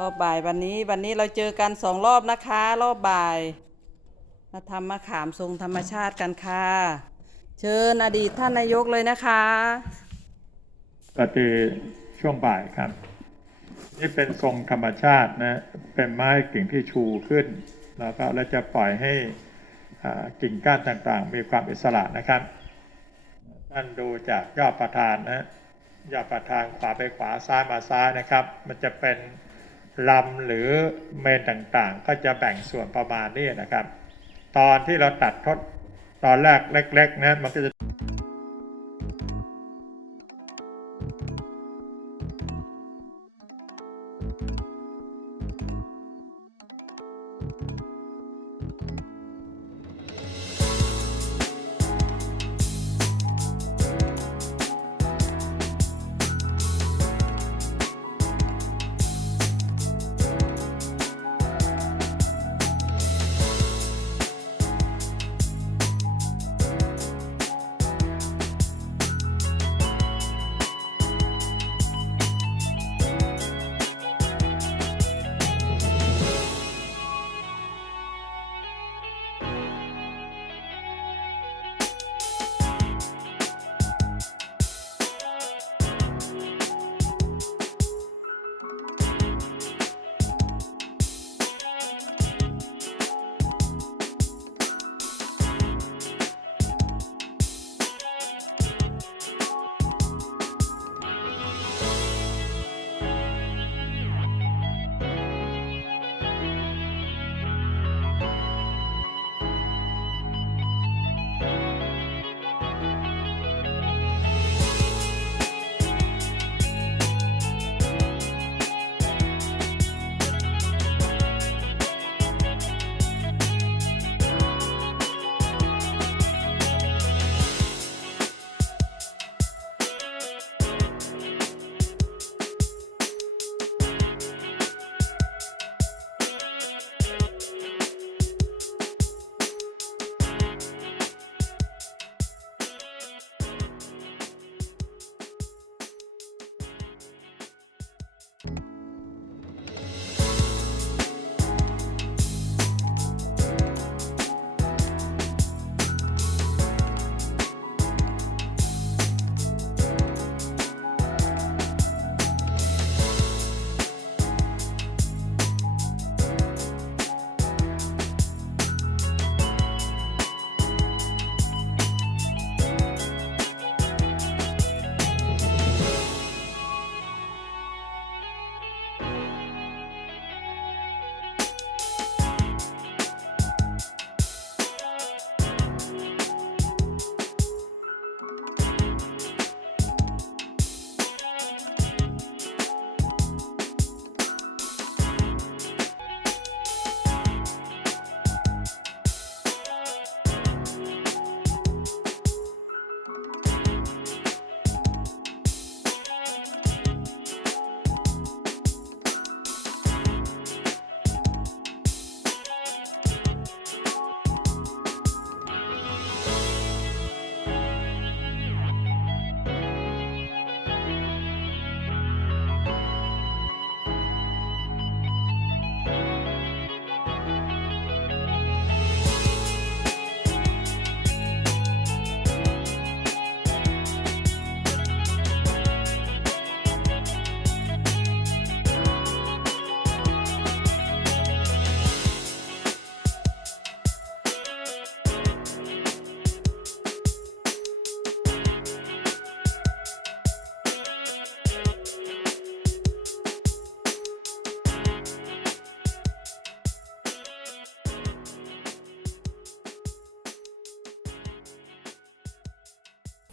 รอบบ่ายวันนี้วันนี้เราเจอกันสองรอบนะคะ รอบบ่าย มาทำมะขามทรงธรรมชาติกันค่ะ เชิญอดีตท่านนายกเลยนะคะก็คือช่วงบ่ายครับ นี่เป็นทรงธรรมชาตินะเป็นไม้กิ่งที่ชูขึ้น แล้วก็แล้วจะปล่อยให้กิ่งก้านต่างๆ มีความอิสระนะครับท่านดูจากยอดประธานนะยอดประธานขวาไปขวาซ้ายมาซ้ายนะครับ มันจะเป็น ลำหรือเมนต่างๆ ก็จะแบ่งส่วนประมาณนี้นะครับ ตอนที่เราตัดทดตอนแรกเล็กๆนะมันก็จะ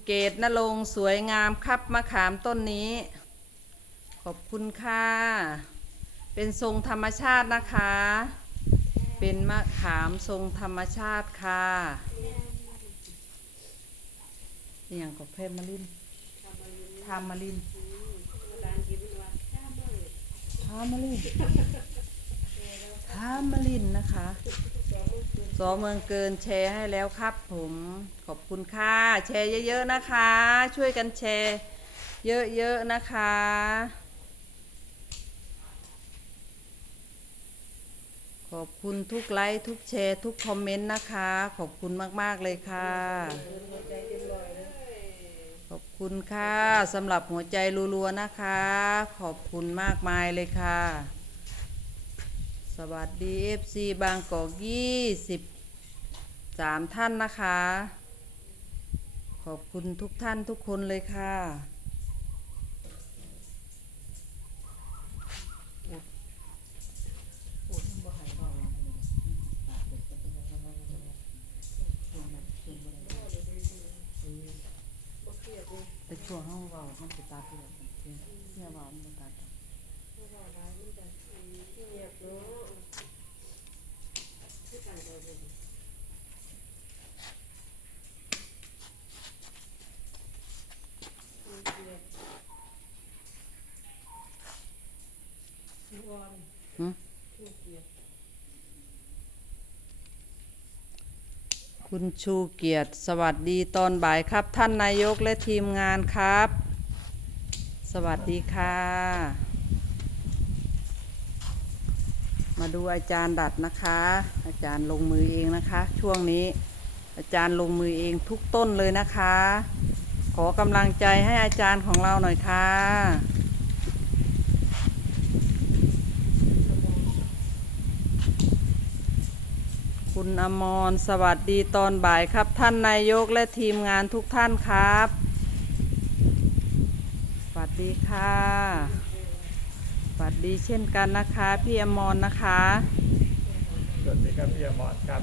เกตนรงสวยงามครับมะขามต้นนี้ ขอบคุณค่ะ เป็นทรงธรรมชาตินะคะ เป็นมะขามทรงธรรมชาติค่ะอย่างกับเพมมารินทามารินทามารินทามารินนะคะสอเมืองเกินแชร์ให้แล้วครับผม อบคุณค่ะ แชร์เยอะๆนะคะ ช่วยกันแชร์เยอะๆนะคะขอบคุณทุกไลค์ทุกแชร์ทุกคอมเมนต์นะคะ ขอบคุณมาก ๆ เลยค่ะ ขอบคุณค่ะสำหรับหัวใจรัวๆนะคะ ขอบคุณมากมายเลยค่ะ สวัสดี FC บางกอกยี่สิบสามท่านนะคะ ขอบคุณทุกท่านทุกคนเลยค่ะแต่ช่วงห้องเรามันจะตาเปลี่ยเนี่ยว่ามันตา คุณชูเกียรติ สวัสดีตอนบ่ายครับ ท่านนายกและทีมงานครับ สวัสดีค่ะ มาดูอาจารย์ดัดนะคะ อาจารย์ลงมือเองนะคะ ช่วงนี้อาจารย์ลงมือเองทุกต้นเลยนะคะ ขอกำลังใจให้อาจารย์ของเราหน่อยค่ะ คุณอมรสวัสดีตอนบ่ายครับ ท่านนายกและทีมงานทุกท่านครับ สวัสดีค่ะ สวัสดีเช่นกันนะคะ พี่อมรนะคะ สวัสดีครับพี่อมรครับ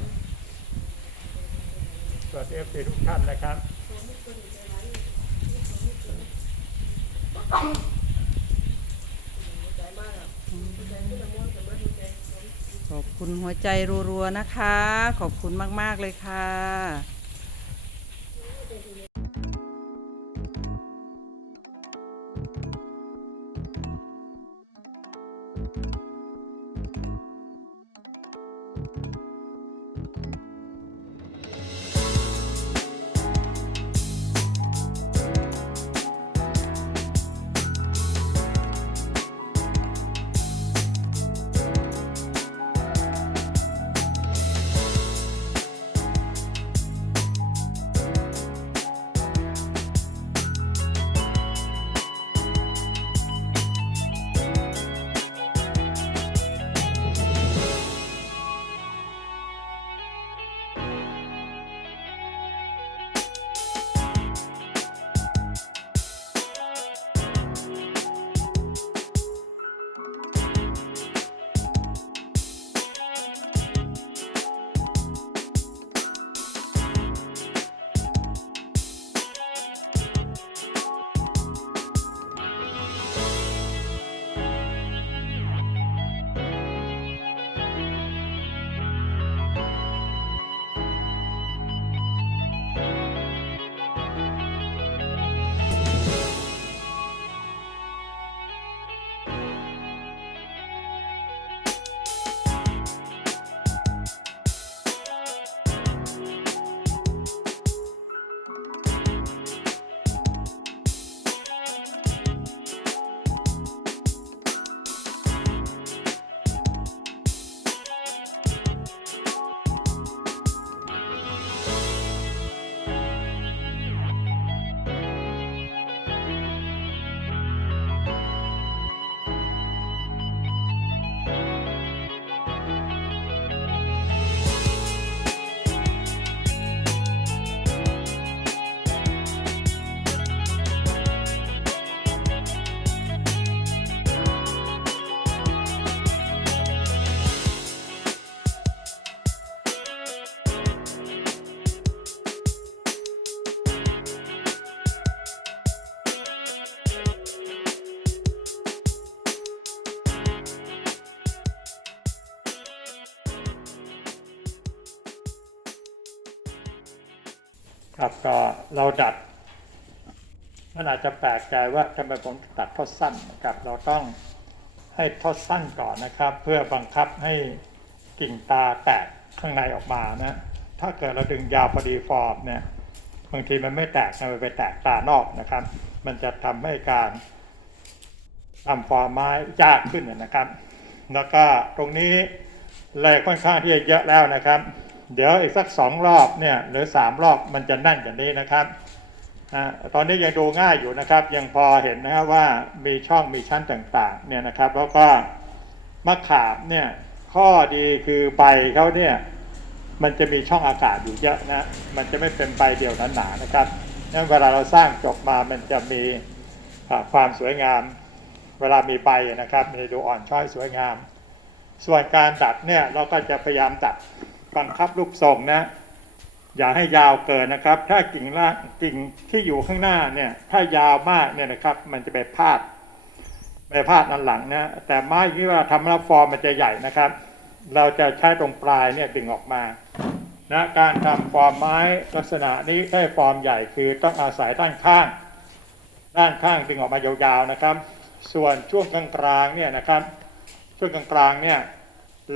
สวัสดีเอฟซีทุกท่านนะครับ ขอบคุณหัวใจรัวๆนะคะ ขอบคุณมาก ๆ เลยค่ะ ครับก็เราดัดมันอาจจะแปลกใจว่าทำไมผมตัดทอดสั้นนะครับ เราต้องให้ทอดสั้นก่อนนะครับ เพื่อบังคับให้กิ่งตาแตกข้างในออกมานะถ้าเกิดเราดึงยาวพอดีฟอร์มเนี่ยบางทีมันไม่แตกนะมันไปแตกตานอกนะครับ มันจะทำให้การทำฟอร์มไม้ยากขึ้นนะครับ แล้วก็ตรงนี้เลยค่อนข้างที่จะเยอะแล้วนะครับ เดี๋ยวอีกสักสองรอบเนี่ยหรือสามรอบมันจะแน่นกว่านี้นะครับตอนนี้ยังดูง่ายอยู่นะครับ ยังพอเห็นนะครับว่ามีช่องมีชั้นต่างๆเนี่ยนะครับ แล้วก็มะขามเนี่ยข้อดีคือใบเขาเนี่ยมันจะมีช่องอากาศอยู่เยอะนะมันจะไม่เป็นใบเดียวหนาๆนะครับนั่นเวลาเราสร้างจบมามันจะมีความสวยงาม เวลามีใบนะครับมันจะดูอ่อนช้อยสวยงาม ส่วนการดัดเนี่ยเราก็จะพยายามดัด บังคับรูปทรงนะ อย่าให้ยาวเกินนะครับ ถ้ากิ่งล่างกิ่งที่อยู่ข้างหน้าเนี่ยถ้ายาวมากเนี่ยนะครับ มันจะไปพาดไปพาดอันหลังนะแต่ไม้ที่ว่าทำแล้วฟอร์มมันจะใหญ่นะครับ เราจะใช้ตรงปลายเนี่ยดึงออกมานะการทำฟอร์มไม้ลักษณะนี้ให้ฟอร์มใหญ่คือต้องอาศัยด้านข้าง ด้านข้างดึงออกมายาวๆนะครับ ส่วนช่วงกลางๆเนี่ยนะครับ ช่วงกลางๆเนี่ย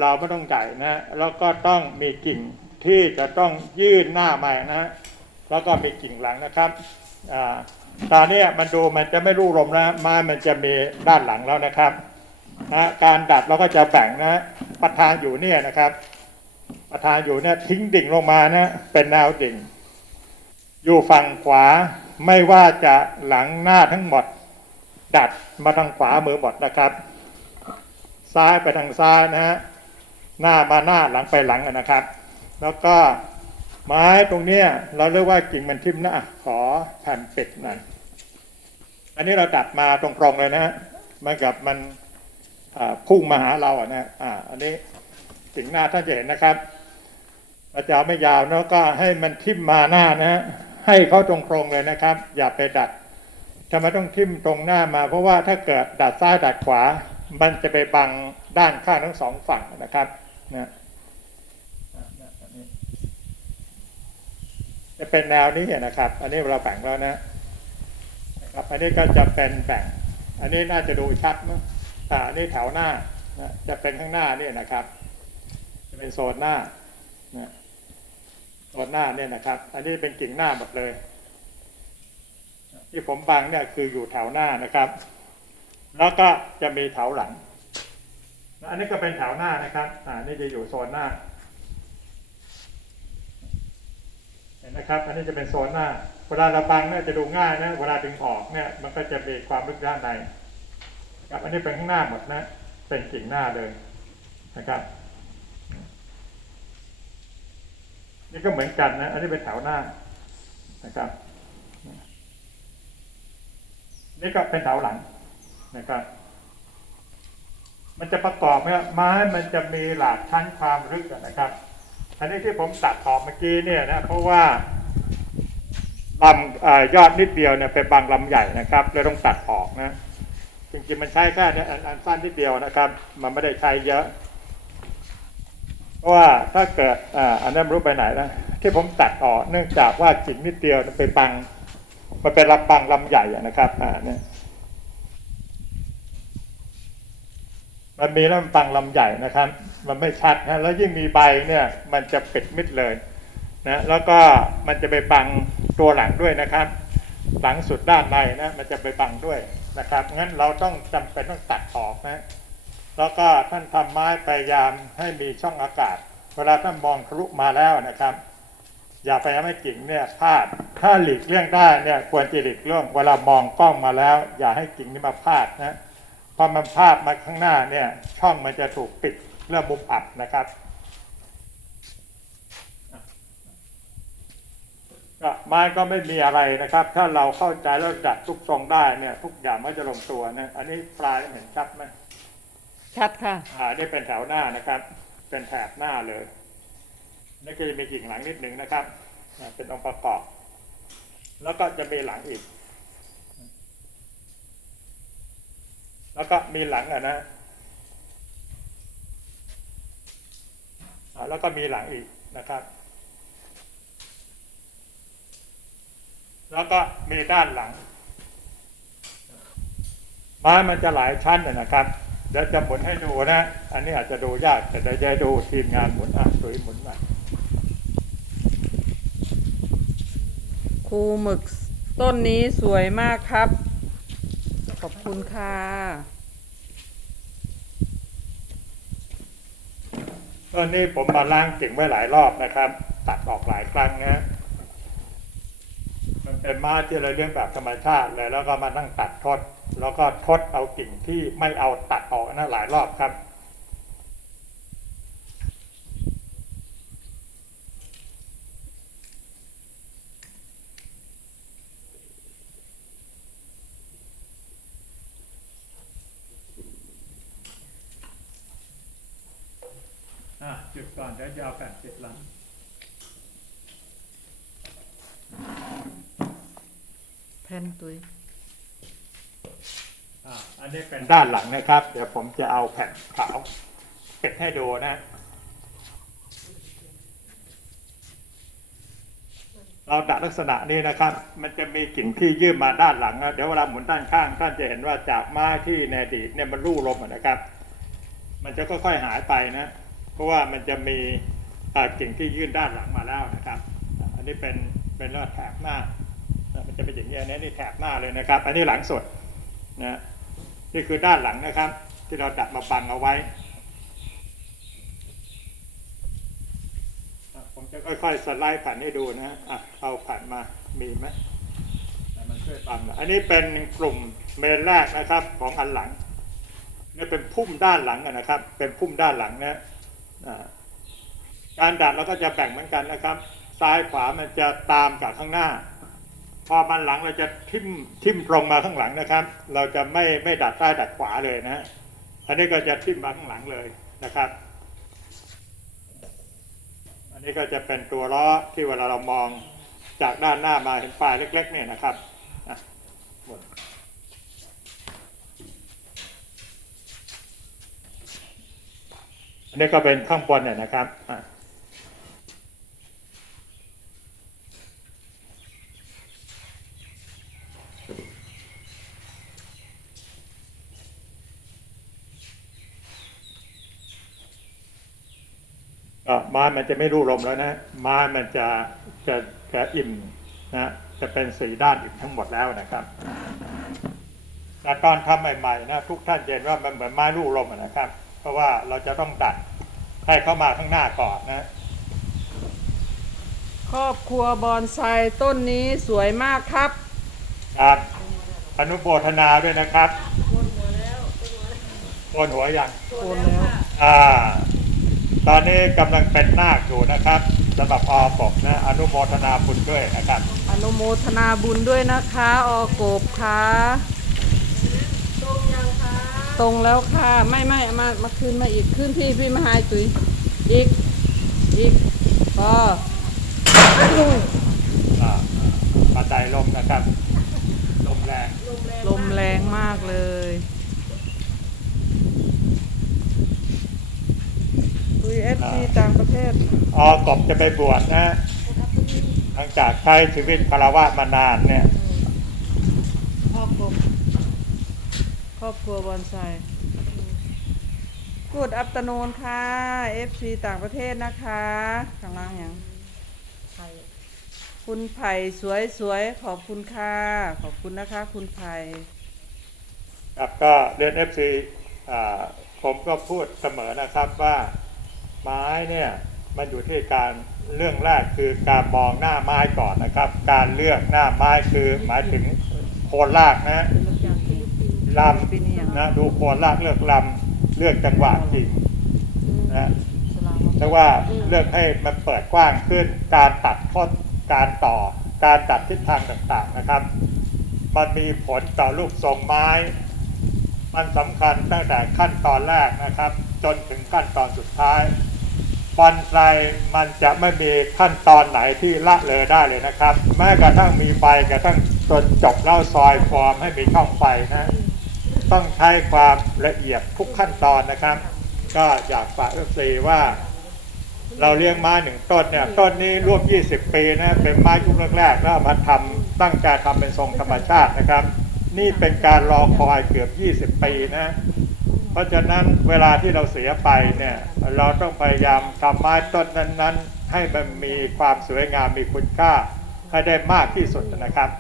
เราไม่ต้องใหญ่นะแล้วก็ต้องมีกิ่งที่จะต้องยื่นหน้ามานะฮะแล้วก็มีกิ่งหลังนะครับอ่าตอนนี้มันดูมันจะไม่รูลมนะไม้มันจะมีด้านหลังแล้วนะครับนะการดัดเราก็จะแบ่งนะประธานอยู่เนี่ยนะครับ ประธานอยู่เนี่ยทิ้งดิ่งลงมานะเป็นแนวดิ่ง อยู่ฝั่งขวาไม่ว่าจะหลังหน้าทั้งหมด ดัดมาทางขวามือหมดนะครับ ซ้ายไปทางซ้ายนะฮะ หน้ามาหน้าหลังไปหลังนะครับ แล้วก็ไม้ตรงเนี้ยเราเรียกว่ากิ่งมันทิ่มหน้าขอแผ่นปิดหน่อยอันนี้เราดัดมาตรงๆเลยนะฮะเหมันกับมันพุ่งมาหาเราอะนะอ่าอันนี้กิ่งหน้าท่านจะเห็นนะครับเราจะไม่ยาวแล้วก็ให้มันทิ่มมาหน้านะฮะให้เขาตรงๆเลยนะครับ อย่าไปดัดทำไมต้องทิ่มตรงหน้ามา เพราะว่าถ้าเกิดดัดซ้ายดัดขวา มันจะไปบังด้านข้างทั้งสองฝั่งนะครับ นะจะเป็นแนวนี้นะครับ อันนี้เราแบ่งแล้วนะนะครับ อันนี้ก็จะเป็นแบ่ง อันนี้น่าจะดูชัดมั้งอ่าอันนี้แถวหน้านะจะเป็นข้างหน้านี่นะครับ จะเป็นโซนหน้านะโซนหน้าเนี่ยนะครับ อันนี้เป็นกิ่งหน้าหมดเลย ที่ผมบังเนี่ยคืออยู่แถวหน้านะครับ แล้วก็จะมีแถวหลัง อันนี้ก็เป็นแถวหน้านะครับ อ่า นี่จะอยู่โซนหน้า เห็นนะครับ อันนี้จะเป็นโซนหน้า เวลาเราบังเนี่ยจะดูง่ายนะ เวลาดึงออกเนี่ย มันก็จะมีความลึกด้านในครับอันนี้เป็นข้างหน้าหมดนะ เป็นกิ่งหน้าเลยนะครับ นี่ก็เหมือนกันนะ อันนี้เป็นแถวหน้านะครับ นี่ก็เป็นแถวหลังนะครับ มันจะประกอบเนี่ยไม้มันจะมีหลากชั้นความลึกนะครับ อันนี้ที่ผมตัดออกเมื่อกี้เนี่ยนะเพราะว่าลำอยอดนิดเดียวเนี่ยเป็นบางลำใหญ่นะครับเลยต้องตัดออกนะจริงๆมันใช้แค่เนี่ยอันอันสั้นนิดเดียวนะครับ มันไม่ได้ใช้เยอะเพราะว่าถ้าเกิดอ่าอันนั้นไม่รู้ไปไหนนะที่ผมตัดออกเนื่องจากว่ากิ่งนิดเดียวมันเป็นบังมันเป็นลำบังลำใหญ่นะครับอ่าเนี่ย มันมีแลำบันปังลำใหญ่นะครับ มันไม่ชัดนะแล้วยิ่งมีใบเนี่ยมันจะปิดมิดเลยนะแล้วก็มันจะไปบังตัวหลังด้วยนะครับ หลังสุดด้านในนะมันจะไปบังด้วยนะครับงั้นเราต้องจำเป็นต้องตัดออกนะแล้วก็ท่านทำไม้พยายามให้มีช่องอากาศ เวลาท่านมองทะลุมาแล้วนะครับ อย่าไปให้กิ่งเนี่ยพลาดถ้าหลีกเลี่ยงได้เนี่ยควรจะหลีกเลี่ยงเวลามองกล้องมาแล้ว อย่าให้กิ่งนี่มาพลาดนะ พอมันพลาดมาข้างหน้าเนี่ยช่องมันจะถูกปิดเรื่องมุมอับนะครับก็ไม้ก็ไม่มีอะไรนะครับ ถ้าเราเข้าใจแล้วจัดทุกทรงได้เนี่ย ทุกอย่างมันจะลงตัวนะอันนี้ปลายเห็นชัดไหมชัดค่ะอ่านี่เป็นแถวหน้านะครับ เป็นแถบหน้าเลยนี่ก็จะมีกิ่งหลังนิดหนึ่งนะครับอ่าเป็นองค์ประกอบ แล้วก็จะมีหลังอีก แล้วก็มีหลังอะนะแล้วก็มีหลังอีกนะครับ แล้วก็มีด้านหลังไม้มันจะหลายชั้นนะครับ เดี๋ยวจะหมุนให้ดูนะ อันนี้อาจจะดูยากแต่เดี๋ยวจะดูทีมงานหมุนอะสุยหมุนมาครูหมึกต้นนี้สวยมากครับ คุณค่ะตอนนี้ผมมาล้างกิ่งไว้หลายรอบนะครับ ตัดออกหลายครั้งนะมันเป็นไม้ที่เราเลี้ยงแบบธรรมชาติเลยแล้วก็มานั่งตัดทด แล้วก็ทดเอากิ่งที่ไม่เอาตัดออกนะหลายรอบครับ อะจุดก่อนเดี๋ยวจะเอาแผ่นติดหลัง แผ่นตุยอ่าอันนี้เป็นด้านหลังนะครับ เดี๋ยวผมจะเอาแผ่นขาวปิดให้ดูนะ เราดัดลักษณะนี้นะครับ มันจะมีกิ่งที่ยื่นมาด้านหลังนะเดี๋ยวเวลาหมุนด้านข้าง ท่านจะเห็นว่าจากไม้ที่ในอดีตเนี่ยมันรูลมนะครับ มันจะค่อยๆหายไปนะ เพราะว่ามันจะมีกิ่งที่ยื่นด้านหลังมาแล้วนะครับ อันนี้เป็นเป็นรียกว่าแถบหน้า เป็นอย่างนี้อันนี้นี่แถบหน้าเลยนะครับ อันนี้หลังสุดนะนี่คือด้านหลังนะครับ ที่เราดัดมาบังเอาไว้ผมจะค่อยๆสไลด์แผ่นให้ดูนะอะเอาแผ่นมามีไหมอ่มันช่วยบังหน่อยอันนี้เป็นกลุ่มเมนแรกนะครับของอันหลังนี่เป็นพุ่มด้านหลังนะครับ เป็นพุ่มด้านหลังนะอ่าการดัดเราก็จะแบ่งเหมือนกันนะครับ ซ้ายขวามันจะตามจากข้างหน้า พอมันหลังเราจะทิ่มทิ่มตรงมาข้างหลังนะครับ เราจะไม่ไม่ดัดซ้ายดัดขวาเลยนะอันนี้ก็จะทิ่มมาข้างหลังเลยนะครับ อันนี้ก็จะเป็นตัวล้อที่เวลาเรามองจากด้านหน้ามาเห็นปลายเล็ก ๆ เนี่ยนะครับหมดอันนี้ก็เป็นข้างบนเนี่ยนะครับอะ ก็ไม้มันจะไม่รูลมแล้วนะไม้มันจะจะจะอิ่มนะจะเป็นสีด้านอิ่มทั้งหมดแล้วนะครับแต่ตอนทำใหม่ๆนะทุกท่านจะเห็นว่ามันเหมือนไม้รูลมอะนะครับ เพราะว่าเราจะต้องดัดให้เข้ามาข้างหน้าก่อนนะครอบครัวบอนไซต้นนี้สวยมากครับ ครับอนุโมทนาด้วยนะครับโกนหัวยังโคนแล้วอ่า ตอนนี้กำลังเป็นนาคอยู่นะครับสำหรับอปกนะอนุโมทนาบุญด้วยนะครับ อนุโมทนาบุญด้วยนะคะอโกบค่ะตรงยังคะตรงแล้วค่ะ ไม่ไม่เอามามาคืนมาอีกขึ้นที่พี่มหายตุยอีกอีกพอลุงอ่าบันไดลมนะครับ ลมแรง ลมแรงมากเลย คุยเอฟซีต่างประเทศอกบจะไปบวชนะหลังจากใช้ชีวิตคารวะมานานเนี่ยครอบครัวครอบครัวบอนไซกูดอัปตโนนค่ะ FC ต่างประเทศนะคะข้างล่างอย่างคุณไผ่สวยสวยๆ ขอบคุณค่ะ ขอบคุณนะคะ คุณไผ่ครับก็เรียนเอฟซีผมก็พูดเสมอนะครับว่า ไม้เนี่ยมันอยู่ที่การเรื่องแรกคือการมองหน้าไม้ก่อนนะครับ การเลือกหน้าไม้คือหมายถึงโคนรากนะลำนะดูโคนรากเลือกลำเลือกจังหวะจริงนะแต่ว่าเลือกให้มันเปิดกว้างขึ้น การตัดข้อการต่อ การตัดทิศทางต่างๆนะครับ มันมีผลต่อรูปทรงไม้ มันสำคัญตั้งแต่ขั้นตอนแรกนะครับ จนถึงขั้นตอนสุดท้าย บอนไซมันจะไม่มีขั้นตอนไหนที่ละเลยได้เลยนะครับ แม้กระทั่งมีใบกระทั่งจนจบแล้วซอยฟอร์มให้มีช่องไฟนะต้องใช้ความละเอียดทุกขั้นตอนนะครับ ก็อยากฝากเอฟซีว่า เราเลี้ยงม้าหนึ่งต้นเนี่ยต้นนี้ร่วม 20 ปีนะเป็นไม้ยุคแรกๆแล้วเอามาทำตั้งใจทำเป็นทรงธรรมชาตินะครับ นี่เป็นการรอคอยเกือบ 20 ปีนะ เพราะฉะนั้นเวลาที่เราเสียไปเนี่ยเราต้องพยายามทำไม้ต้นนั้นๆ ให้มันมีความสวยงามมีคุณค่าให้ได้มากที่สุดนะครับ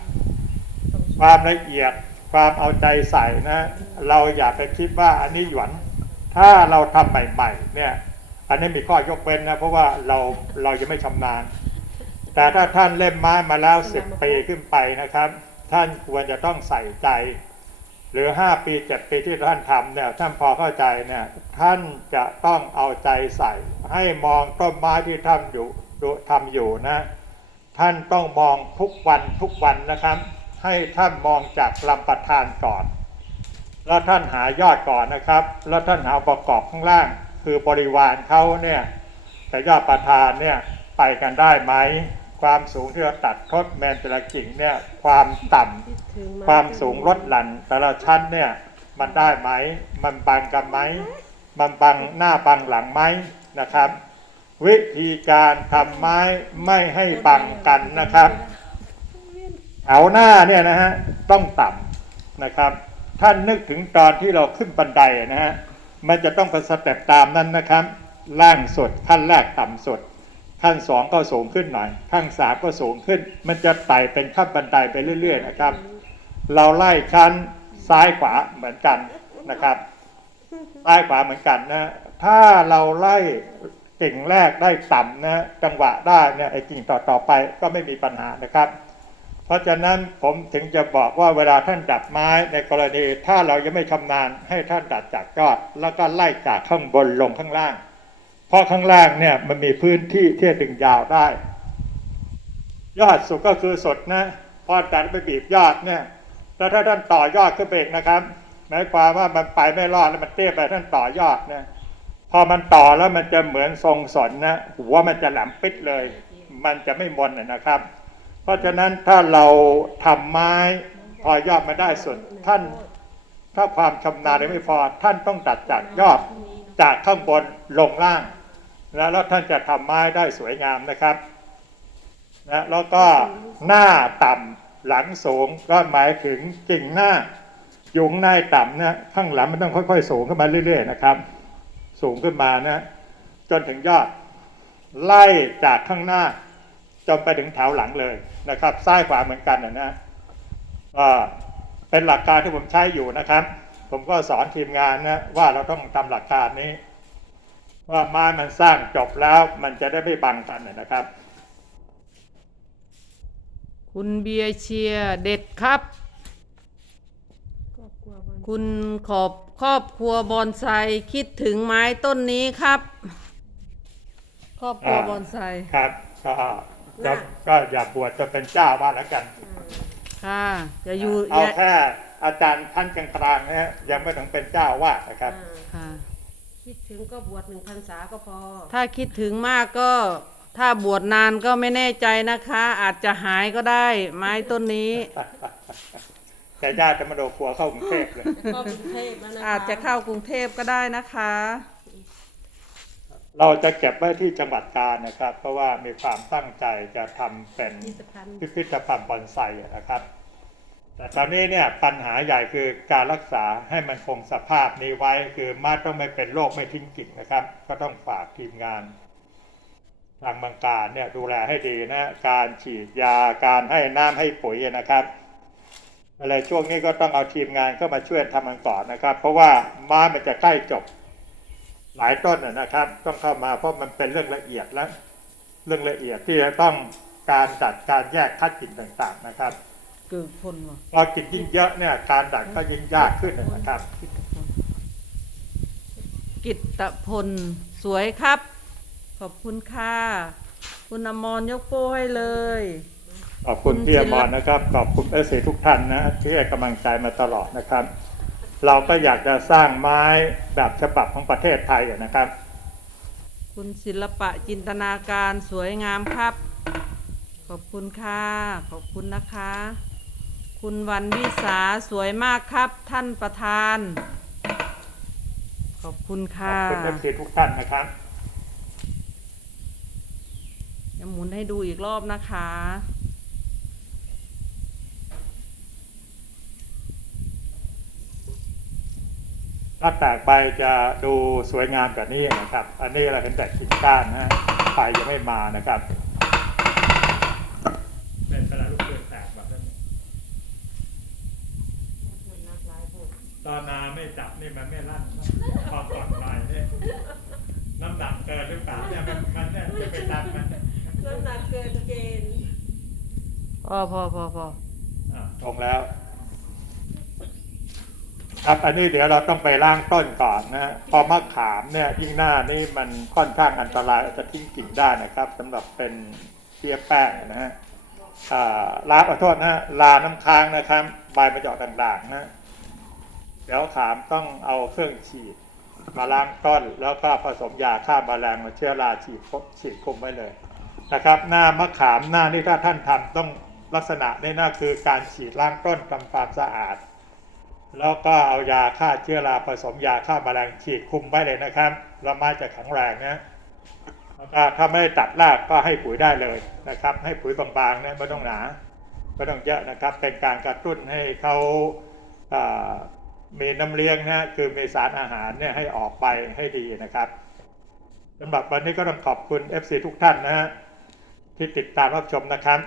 ความละเอียดความเอาใจใส่นะ เราอยากไปคิดว่าอันนี้หยวน ถ้าเราทำใหม่ๆเนี่ยออันนี้มีข้อยกเว้นนะเพราะว่าเราเรายังไม่ชำนาญ แต่ถ้าท่านเล่มไม้มาแล้วสิบปีขึ้นไปนะครับ ท่านควรจะต้องใส่ใจ หรือห้าปีเจ็ดปีที่ท่านทำเนี่ยท่านพอเข้าใจเนี่ยท่านจะต้องเอาใจใส่ ให้มองต้นไม้ที่ท่านอยู่ดูทำอยู่นะ ท่านต้องมองทุกวันทุกวันนะครับ ให้ท่านมองจากลำประทานก่อน แล้วท่านหายอดก่อนนะครับ แล้วท่านหาประกอบข้างล่าง คือบริวารเขาเนี่ยกับยอดประทานเนี่ยไปกันได้ไหม ความสูงที่เราตัดทดแมนแต่ละกิ่งเนี่ยความต่ำความสูงลดหลั่นแต่ละชั้นเนี่ยมันได้ไหม มันบังกันไหม มันบังหน้าบังหลังไหมนะครับ วิธีการทำไม้ไม่ให้บังกันนะครับแถวหน้าเนี่ยนะฮะต้องต่ำนะครับ ท่านนึกถึงตอนที่เราขึ้นบันไดนะฮะมันจะต้องเป็นสเต็ปตามนั้นนะครับล่างสุดขั้นแรกต่ำสุด ขั้นสองก็สูงขึ้นหน่อย ขั้นสามก็สูงขึ้น มันจะไต่เป็นขั้นบันไดไปเรื่อย ๆ นะครับ เราไล่ชั้นซ้ายขวาเหมือนกันนะครับซ้ายขวาเหมือนกันนะ ถ้าเราไล่กิ่งแรกได้ต่ำนะจังหวะได้เนี่ยไอ้กิ่งต่อๆไปก็ไม่มีปัญหานะครับ เพราะฉะนั้นผมถึงจะบอกว่าเวลาท่านดัดไม้ในกรณีถ้าเรายังไม่ชำนาญให้ท่านดัดจากยอด แล้วก็ไล่จากข้างบนลงข้างล่าง ราะข้างล่างเนี่ยมันมีพื้นที่ที่ดึงยาวได้ ยอดสุดก็คือสดนะพอดัดไปบีบยอดเนี่ยแล้วถ้าท่านต่อยอดขึ้นไปอีกนะครับหมายความว่ามันไปไม่รอดแล้วมันเตี้ยไปท่านต่อยอดนะพอมันต่อแล้วมันจะเหมือนทรงสนนะหัวมันจะแหลมปิดเลย มันจะไม่มนนะนะครับ เพราะฉะนั้นถ้าเราทำไม้พอยอดมาได้สุดท่านถ้าความชำนาญไม่พอท่านต้องตัดจากยอดจากข้างบนลงล่าง แล้วแล้วท่านจะทำไม้ได้สวยงามนะครับนะแล้วก็หน้าต่ำหลังสูงก็หมายถึงกิ่งหน้ายุงหน้าต่ำนะข้างหลังมันต้องค่อย ๆ สูงขึ้นมาเรื่อย ๆ นะครับ สูงขึ้นมานะจนถึงยอด ไล่จากข้างหน้าจนไปถึงแถวหลังเลยนะครับซ้ายขวาเหมือนกันนะนะก็เป็นหลักการที่ผมใช้อยู่นะครับ ผมก็สอนทีมงานนะว่าเราต้องทำหลักการนี้ ว่าไม้มันสร้างจบแล้วมันจะได้ไม่บังกันนะครับ คุณเบียร์เชียร์เด็ดครับ คุณขอบครอบครัวบอนไซคิดถึงไม้ต้นนี้ครับ ครอบครัวอ่าบอนไซครับก็ก็ก็อย่าบวชจะเป็นเจ้าบ้านแล้วกันค่ะจะอยู่เอาอย่าแค่อาจารย์ท่านกลางๆนะฮะยังไม่ถึงเป็นเจ้าวาดนะครับค่ะ คิดถึงก็บวชหนึ่งพรรษาก็พอ ถ้าคิดถึงมากก็ ถ้าบวชนานก็ไม่แน่ใจนะคะ อาจจะหายก็ได้ ไม้ต้นนี้ แต่ญาติจะมาโดครัวเข้ากรุงเทพเลยก็กรุงเทพแล้วนะคะอาจจะเข้ากรุงเทพก็ได้นะคะ เราจะเก็บไว้ที่จังหวัดกาญนะครับ เพราะว่ามีความตั้งใจจะทำเป็นพิพิธภัณฑ์พิพิธภัณฑ์บอนไซนะครับ แต่ตอนนี้เนี่ยปัญหาใหญ่คือการรักษาให้มันคงสภาพนี้ไว้คือม้ต้องไม่เป็นโรคไม่ทิ้งกิ่งนะครับ ก็ต้องฝากทีมงาน ทางบางการเนี่ยดูแลให้ดีนะ การฉีดยาการให้น้ำให้ปุ๋ยนะครับอะไรช่วงนี้ก็ต้องเอาทีมงานเข้ามาช่วยทำกันก่อนนะครับ เพราะว่าม้มันจะใกล้จบหลายต้นนะครับ ต้องเข้ามาเพราะมันเป็นเรื่องละเอียดแล้วเรื่องละเอียดที่จะต้องการจัดการแยกคัดกิ่นต่างๆนะครับ เกิดพลวะพอกลิ่นยิ่งเยอะเนี่ยการดัดก็ยิ่งยากขึ้นนะครับ กิตตพลสวยครับ ขอบคุณค่ะ คุณอมรยกโป้ให้เลย ขอบคุณคุณพี่อศิลมปรนะครับ ขอบคุณเอสทุกท่านนะที่ให้กำลังใจมาตลอดนะครับ เราก็อยากจะสร้างไม้แบบฉบับของประเทศไทยนะครับ คุณศิลปะจินตนาการสวยงามครับ ขอบคุณค่ะ ขอบคุณนะคะ คุณวันวิสาสวยมากครับท่านประธาน ขอบคุณขอค่ะบคุณเอสทุกท่านนะครับจะหมุนให้ดูอีกรอบนะคะถ้าแตกใบจะดูสวยงามกว่านี้นะครับ อันนี้เราเห็นแต่กิ่งก้านนะฮะใบยังไม่มานะครับเป็นกระดาษลูกเปลือกแตกแบบนั้น มันนักหลายพวก ตอนนาไม่จับนี่มันไม่ลั่นนะพอก่อนใบเนี่ย น้ำหนักเกินหรือเปล่าเนี่ยมันมันเนี่ยจะไปตามมัน น้ำหนักเกินเกณฑ์ พ อพอพอพออะตรงแล้ว ครับอันนี้เดี๋ยวเราต้องไปล้างต้นก่อนนะพอมะขามเนี่ยยิ่งหน้านี่มันค่อนข้างอันตรายอาจจะทิ้งกิ่งได้นะครับสำหรับเป็นเพี้ยแป้งนะฮะอ่าลาขอโทษนะฮะลาน้ำค้างนะครับ ใบมันจะออกด่างๆนะ เดี๋ยวขามต้องเอาเครื่องฉีด มาล้างต้นแล้วก็ผสมยาฆ่าแมลงมาเชื้อราฉีดพฉีดคุมไว้เลยนะครับ หน้ามะขามหน้านี่ถ้าท่านทำต้อง ลักษณะนี่น่าคือการฉีดล้างต้นทำความสะอาด แล้วก็เอายาฆ่าเชื้อราผสมยาฆ่าแมลงฉีดคุมไว้เลยนะครับล้วไม้จะแข็งแรงนะแล้วก็ถ้าไม่ตัดรากก็ให้ปุ๋ยได้เลยนะครับ ให้ปุ๋ยบางๆนะไม่ต้องหนาไม่ต้องเยอะนะครับ เป็นการกระตุ้นให้เขาามีน้ำเลี้ยงนะคือมีสารอาหารเนี่ยให้ออกไปให้ดีนะครับสำหรับวันนี้ก็ต้องขอบคุณ FC ทุกท่านนะฮะที่ติดตามรับชมนะครับ